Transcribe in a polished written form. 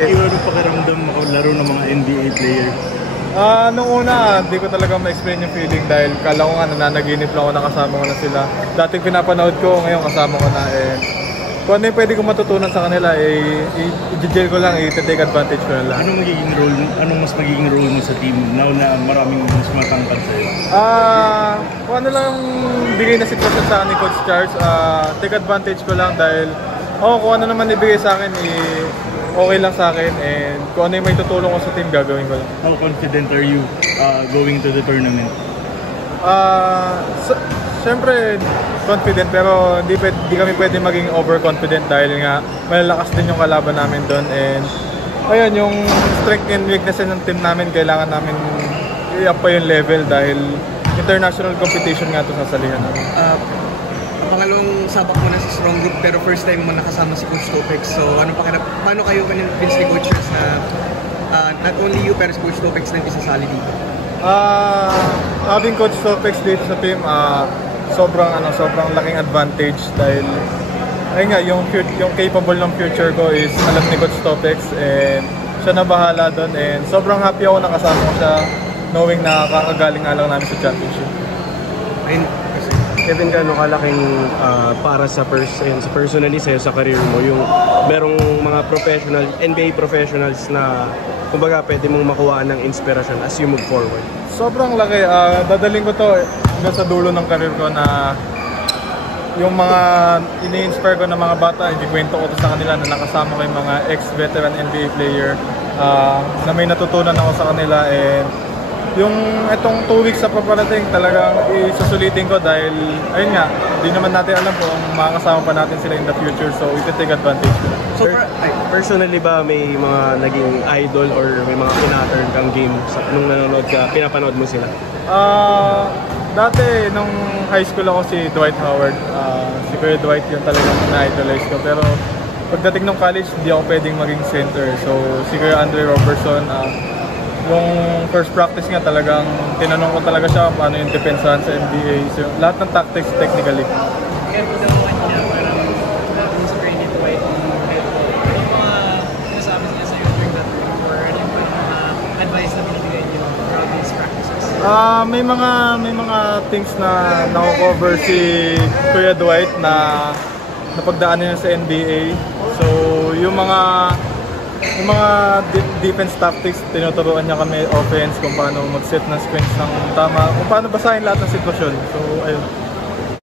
Ano pakiramdam makalaro ng mga NBA player? Nung una, hindi ko talaga ma-explain yung feeling dahil kala ko nga nananaginip lang ako nakasama ko na sila. Dating pinapanood ko, ngayon kasama ko na. Kung ano yung pwede kong matutunan sa kanila, i-jail ko lang, i-take advantage ko na lang. Anong mas magiging role mo sa team now na maraming mas matangkad sa'yo? Kung ano lang bigay na sitwasyon sa akin ni Coach Charles, take advantage ko lang dahil kung ano naman ibigay sa akin, okay lang sa akin, and kung ano yung may tutulong ko sa team, gagawin ko lang. How confident are you going to the tournament? Siyempre, confident, pero hindi kami pwede maging overconfident dahil nga malalakas din yung kalaban namin doon. And ayun, yung strength and weakness ng team namin, kailangan namin i-up pa yung level dahil international competition nga ito sa salihan namin. Pangalawang sabak mo na sa strong group pero first time mo nakasama si Coach Topex. So paano kayo convince ni Coach Charles na not only you pero si Coach Topex na isasali dito? Having Coach Topex dito sa team, sobrang laking advantage dahil ayun nga, yung capable ng future ko is alam ni Coach Topex, and siya na bahala doon, and sobrang happy ako nakasama ko siya knowing na kakagaling nga lang namin sa championship. Kevin, gaano kalaking para sa personally sa'yo sa career mo yung merong mga NBA professionals na kumbaga pwede mong makuha ng inspirasyon as you move forward? Sobrang laki. Dadaling ko to hanggang sa dulo ng career ko na yung mga ini-inspire ko ng mga bata, ibikwento ko to sa kanila na nakasama ko yung mga ex-veteran NBA player na may natutunan ako sa kanila, and yung itong 2 weeks sa paparating talagang isusulitin ko dahil ayun nga, hindi naman natin alam kung makakasama pa natin sila in the future, so we can take advantage. So personally ba may mga naging idol or may mga pina-turn kang game nung nanonood ka, pinapanood mo sila? Dati nung high school ako si Dwight Howard, si Kuya Dwight yung talagang na-idolize ko, pero pagdating ng college hindi ako pwedeng maging center, so si Kuya Andre Robertson, yung first practice nga talagang tinanong ko talaga siya paano yung depensahan sa NBA. So, lahat ng tactics technically. Kaya po daw niya parang na-inspire ni Dwight yung head ko. Ano mga nasabi niya sa'yo during that time, or ano yung mga advice na binibigay niyo throughout these practices? May mga things na nako-cover si Kuya Dwight na napagdaanan niya sa NBA. So yung mga defense tactics, tinuturuan niya kami offense kung paano mag-set ng screens ng tama, kung paano basahin lahat ng sitwasyon. So ayun.